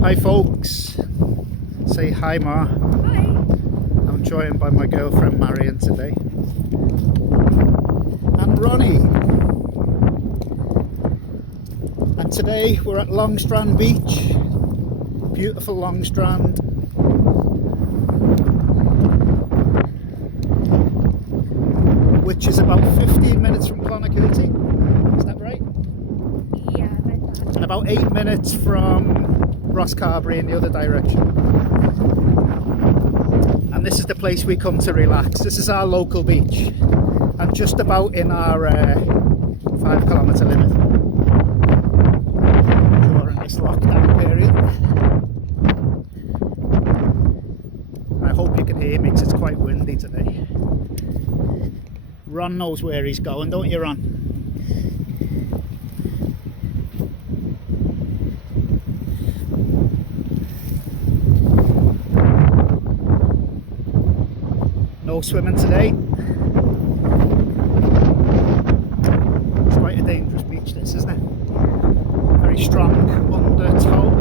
Hi folks, say hi Ma. Hi. I'm joined by my girlfriend Marion today and Ronnie, and today we're at Longstrand Beach, beautiful Longstrand. Which is about 15 minutes from Clonakilty, is that right? Yeah, like that. And about 8 minutes from Rosscarbery in the other direction. And this is the place we come to relax. This is our local beach and just about in our 5 kilometre limit during this lockdown period. I hope you can hear me because it's quite windy today. Ron knows where he's going, don't you, Ron? No swimming today. It's quite a dangerous beach, this, isn't it? Very strong undertow.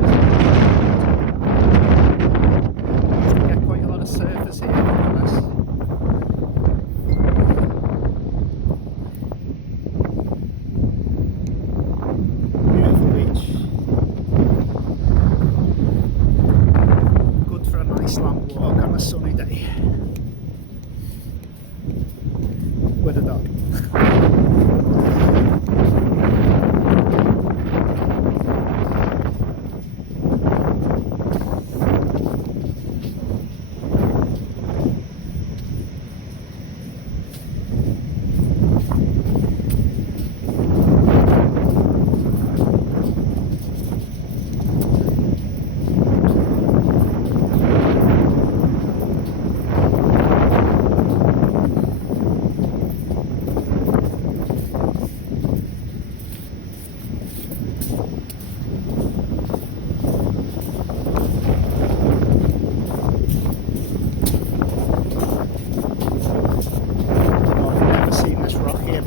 You get quite a lot of surface here, nonetheless. Beautiful beach. Good for a nice long walk on a sunny day. With a dog.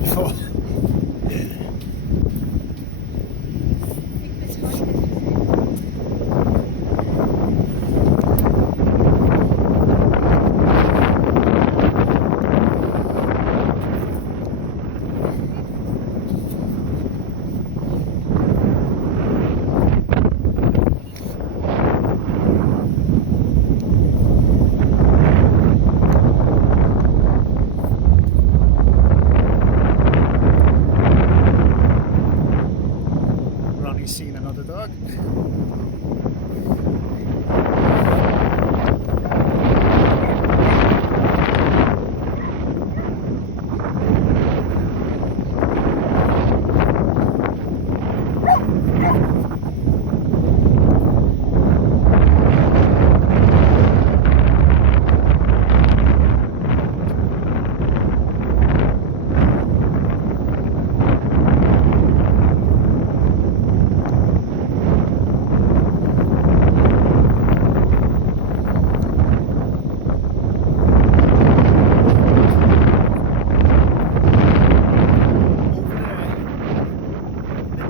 Before. Ronnie's seen another dog.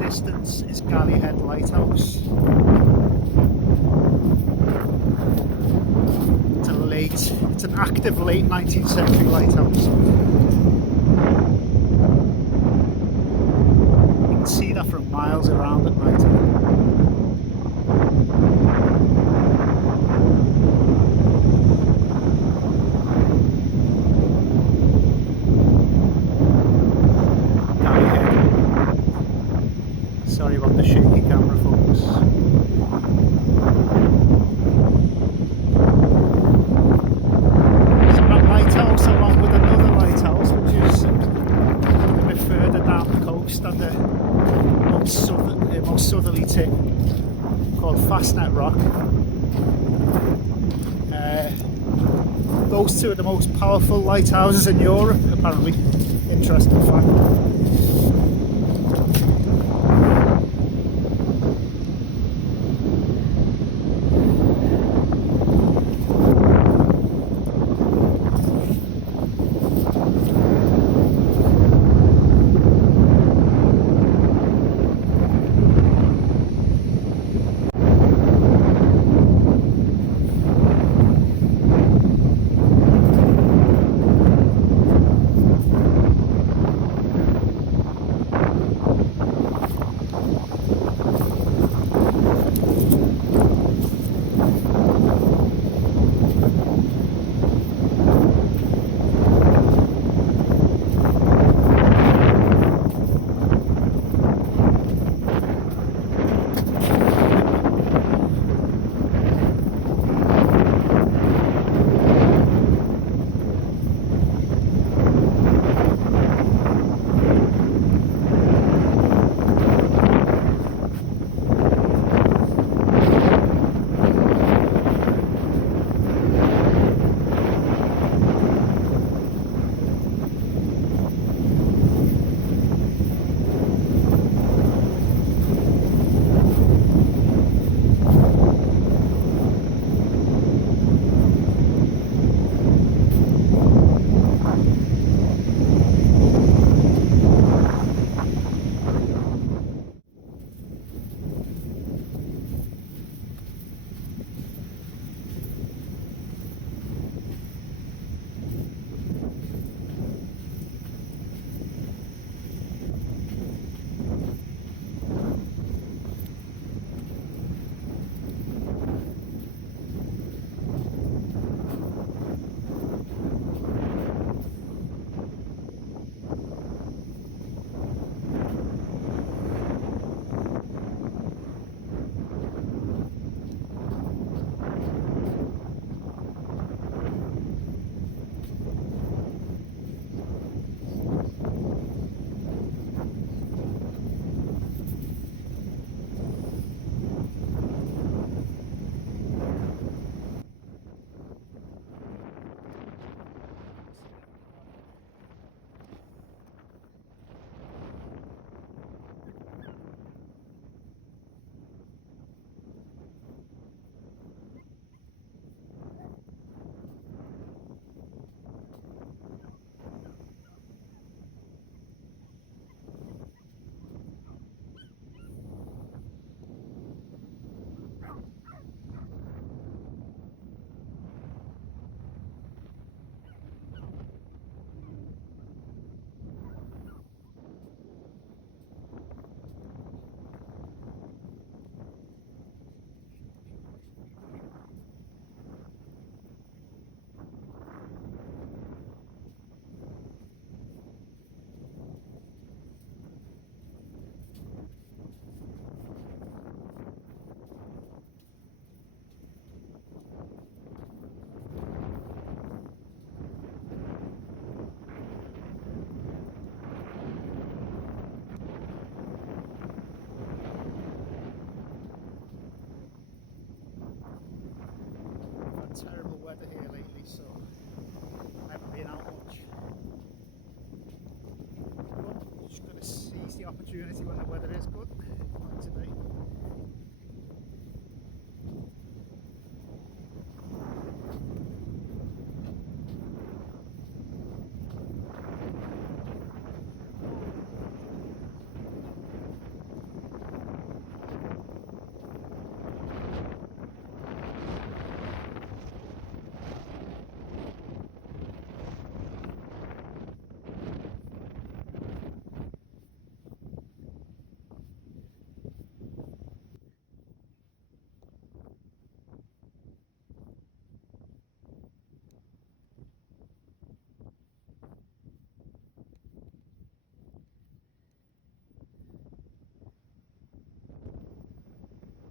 Distance is Gallyhead Lighthouse. It's an active late 19th century lighthouse. You can see that from miles around at night. Sorry about the shaky camera, folks. So that lighthouse, along with another lighthouse, which is a bit further down the coast on the most southerly tip, called Fastnet Rock. Those two are the most powerful lighthouses in Europe, apparently. Interesting fact. weather here lately, so I haven't been out much. But just got to seize the opportunity when the weather is good, like today.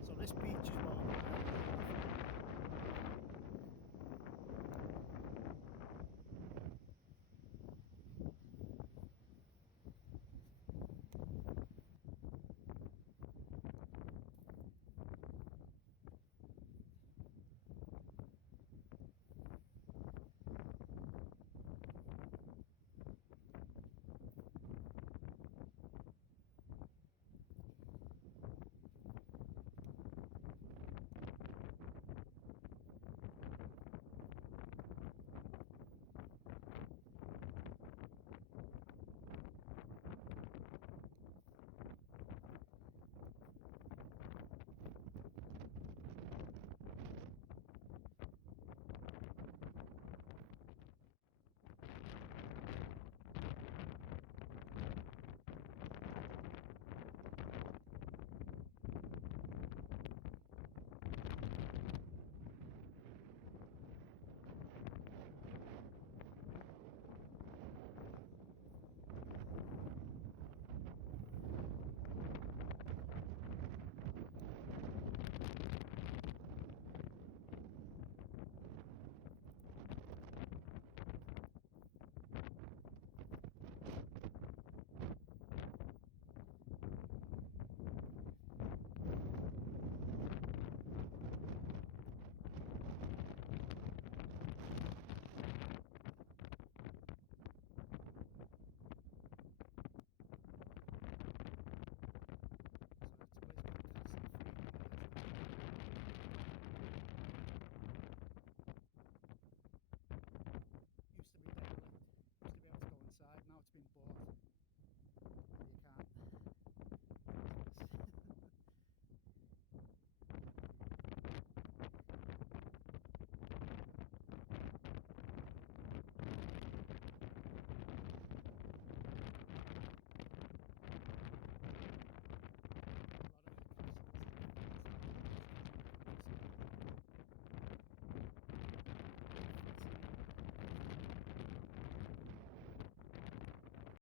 So this beach is what